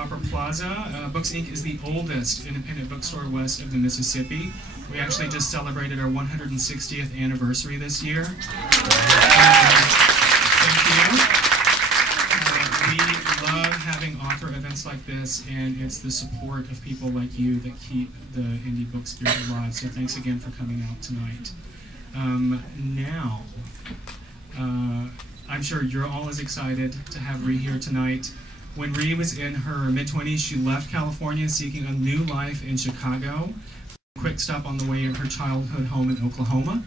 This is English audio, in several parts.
Upper Plaza. Books Inc. is the oldest independent bookstore west of the Mississippi. We actually just celebrated our 160th anniversary this year. Thank you. We love having author events like this, and it's the support of people like you that keep the indie book spirit alive. So thanks again for coming out tonight. Now, I'm sure you're all as excited to have Ree here tonight. When Ree was in her mid-20s, she left California seeking a new life in Chicago. A quick stop on the way in her childhood home in Oklahoma.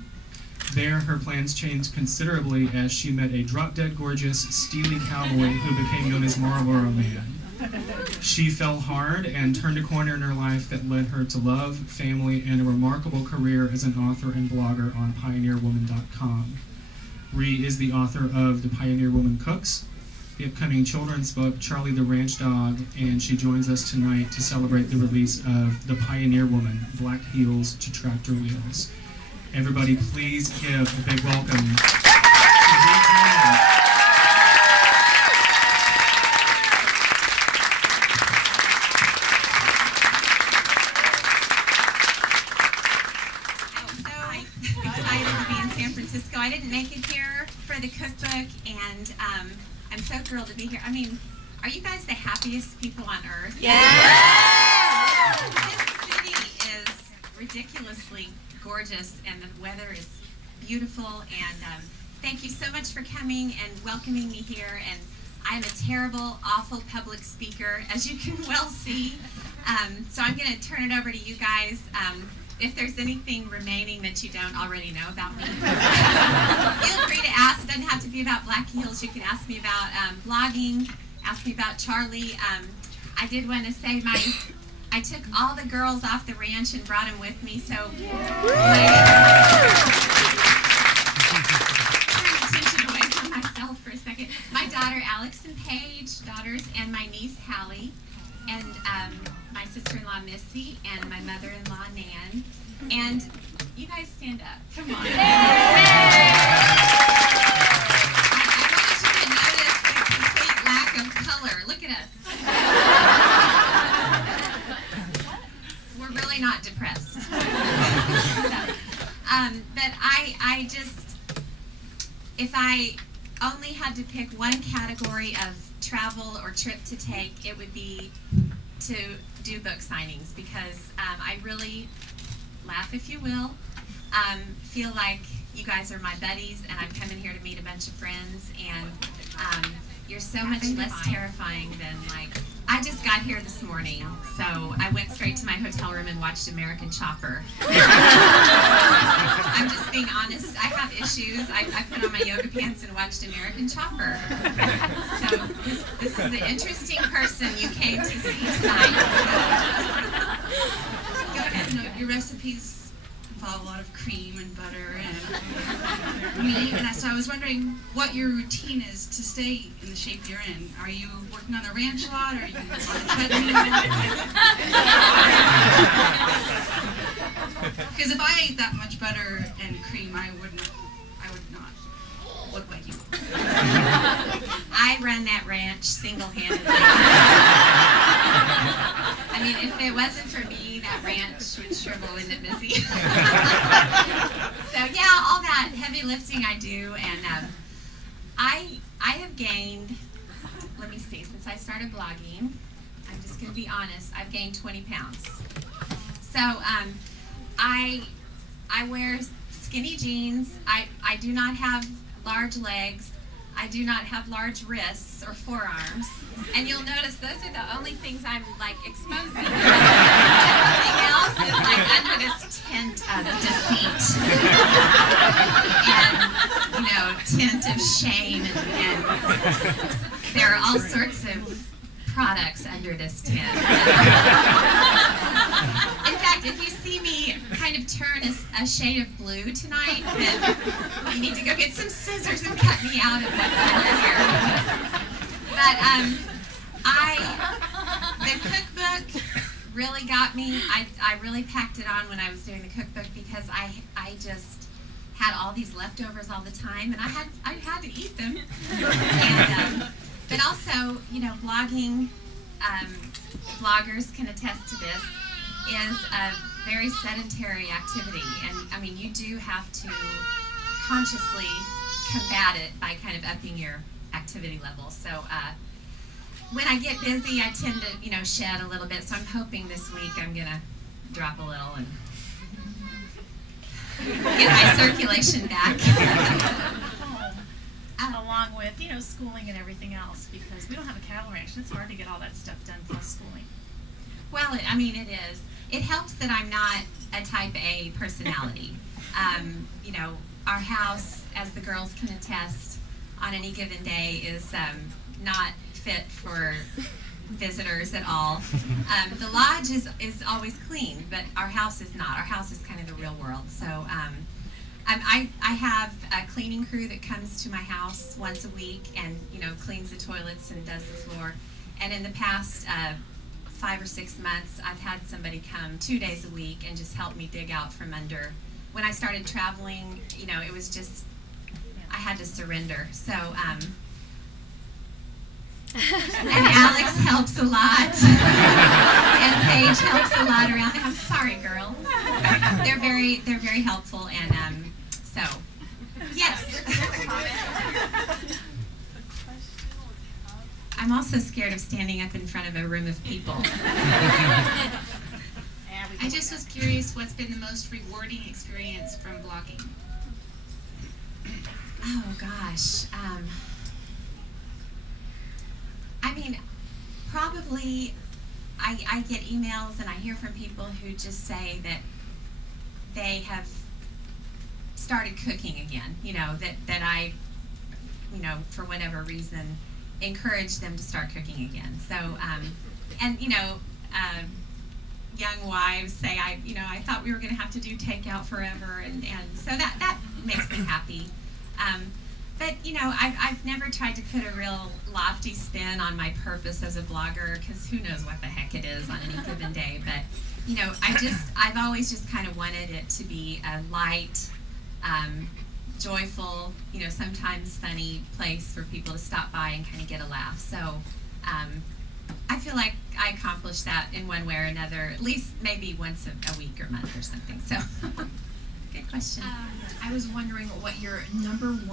There, her plans changed considerably as she met a drop-dead gorgeous, steely cowboy who became known as Marlboro Man. She fell hard and turned a corner in her life that led her to love, family, and a remarkable career as an author and blogger on PioneerWoman.com. Ree is the author of The Pioneer Woman Cooks, the upcoming children's book, Charlie the Ranch Dog, and she joins us tonight to celebrate the release of The Pioneer Woman, Black Heels to Tractor Wheels. Everybody, please give a big welcome to Ree Drummond. I didn't make it here for the cookbook, and I'm so thrilled to be here. I mean, are you guys the happiest people on earth? Yeah! This city is ridiculously gorgeous, and the weather is beautiful, and thank you so much for coming and welcoming me here. And I'm a terrible, awful public speaker, as you can well see. So I'm going to turn it over to you guys. If there's anything remaining that you don't already know about me, feel free to ask. It doesn't have to be about Black Heels. You can ask me about blogging, ask me about Charlie. I did want to say I took all the girls off the ranch and brought them with me, so turn attention away from myself for a second. My daughter Alex and Paige, daughters, and my niece Hallie, and my sister-in-law Missy, and my mother-in-law Nan. And you guys stand up. Come on. I wanted you to notice the complete lack of color. Look at us. We're really not depressed. But I just, if I only had to pick one category of travel or trip to take, it would be to do book signings, because I really, laugh if you will, feel like you guys are my buddies, and I'm coming here to meet a bunch of friends, and you're so much less terrifying than, like, I just got here this morning, so I went straight to my hotel room and watched American Chopper. I'm just being honest, I have issues. I put on my yoga pants and watched American Chopper. So this is an interesting person you came to see tonight. Go ahead. Your recipes involve a lot of cream and butter and meat, and so I was wondering what your routine is to stay in the shape you're in. Are you working on the ranch a lot? Are you on the treadmill? Because if I ate that much butter and cream, I would not look like you. I run that ranch single-handedly. I mean, if it wasn't for me, that ranch would shrivel, isn't it, Missy? So yeah, all that heavy lifting I do, and I have gained, let me see, since I started blogging, I'm just going to be honest, I've gained 20 pounds. So I wear skinny jeans. I do not have large legs. I do not have large wrists or forearms. And you'll notice those are the only things I'm, like, exposing. Everything else is, like, under this tent of deceit. And, you know, tent of shame. And there are all sorts of products under this tent. In fact, if you see me kind of turn a shade of blue tonight, then you need to go get some scissors and cut me out of what's under here. But the cookbook really got me. I really packed it on when I was doing the cookbook, because I just had all these leftovers all the time, and I had to eat them. And, but also, you know, blogging, bloggers can attest to this, is a very sedentary activity. And I mean, you do have to consciously combat it by kind of upping your activity level. So when I get busy, I tend to, shed a little bit. So I'm hoping this week I'm gonna drop a little and get my circulation back. Along with, schooling and everything else, because we don't have a cattle ranch, and it's hard to get all that stuff done plus schooling. Well, it is. It helps that I'm not a type A personality. Our house, as the girls can attest, on any given day is not fit for visitors at all. The lodge is always clean, but our house is not. Our house is kind of the real world. So I have a cleaning crew that comes to my house once a week and cleans the toilets and does the floor. And in the past 5 or 6 months, I've had somebody come 2 days a week and just help me dig out from under. When I started traveling, it was just, I had to surrender. So, and Alex helps a lot, and Paige helps a lot around. I'm sorry, girls. They're very helpful, and so, yes. I'm also scared of standing up in front of a room of people. I just was curious, what's been the most rewarding experience from blogging? Oh gosh. Probably I get emails and I hear from people who just say that they have started cooking again, that I, for whatever reason, encouraged them to start cooking again. So, young wives say, I thought we were going to have to do takeout forever, and so that makes me happy. But I've never tried to put a real lofty spin on my purpose as a blogger, because who knows what the heck it is on any given day. But I've always just kind of wanted it to be a light, joyful, sometimes funny place for people to stop by and kind of get a laugh. So I feel like I accomplished that in one way or another, at least maybe once a week or month or something. So, good question. I was wondering what your #1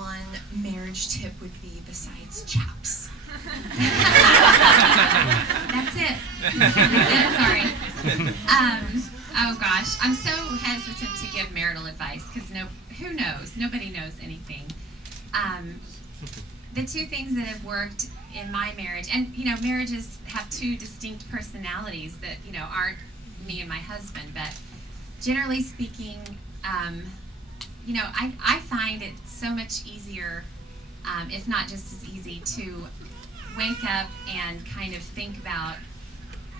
marriage tip would be besides chaps. That's it. Sorry. Oh gosh, I'm so hesitant to give marital advice because who knows? Nobody knows anything. The two things that have worked in my marriage, and marriages have two distinct personalities that aren't me and my husband, but generally speaking, I find it so much easier, if not just as easy, to wake up and kind of think about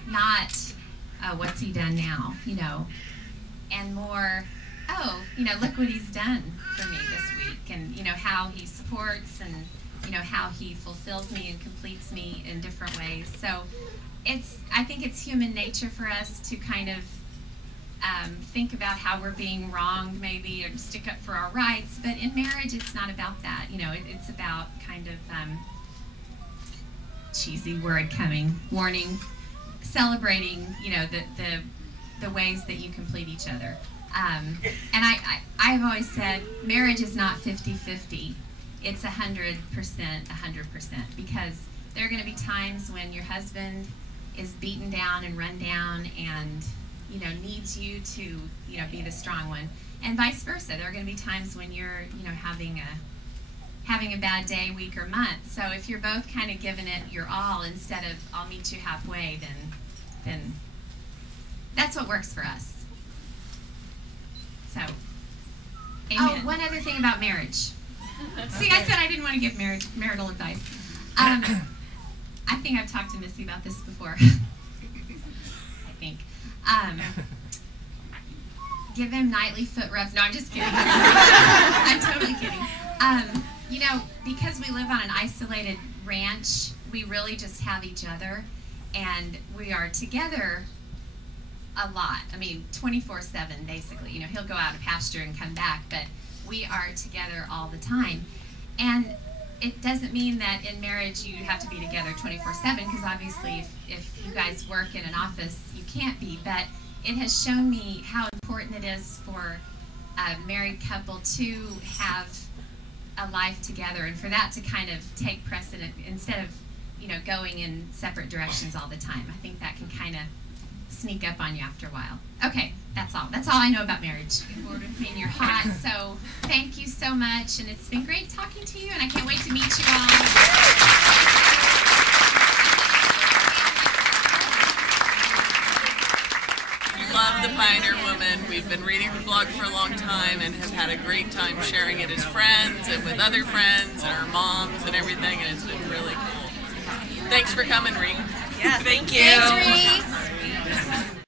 not what's he done now, and more, look what he's done for me this week, and how he supports, and how he fulfills me and completes me in different ways. So I think it's human nature for us to kind of think about how we're being wronged maybe, or stick up for our rights, but in marriage it's not about that. It's about kind of cheesy word coming, warning, celebrating the ways that you complete each other. And I've always said marriage is not 50-50. It's 100%, 100%, because there are going to be times when your husband is beaten down and run down and needs you to be the strong one, and vice versa. There are going to be times when you're having a bad day, week, or month. So if you're both kind of giving it your all instead of I'll meet you halfway, then that's what works for us. So, amen. Oh, one other thing about marriage. See, I said I didn't want to give marital advice. I think I've talked to Missy about this before. I think. Give him nightly foot rubs. No, I'm just kidding. I'm totally kidding. Because we live on an isolated ranch, we really just have each other, and we are together a lot. 24/7 basically. He'll go out to pasture and come back, but we are together all the time. And it doesn't mean that in marriage you have to be together 24/7, because obviously if you guys work in an office, you can't be. But it has shown me how important it is for a married couple to have a life together, and for that to kind of take precedent instead of, you know, going in separate directions all the time. I think that can kind of sneak up on you after a while. Okay, that's all. That's all I know about marriage. You're bored with me and you're hot, so thank you so much, and it's been great talking to you, and I can't wait to meet you all. Love The Pioneer Woman. We've been reading her blog for a long time and have had a great time sharing it as friends and with other friends and our moms and everything, and it's been really cool. Thanks for coming, Ree. Yeah, thank you. Thanks, Ree.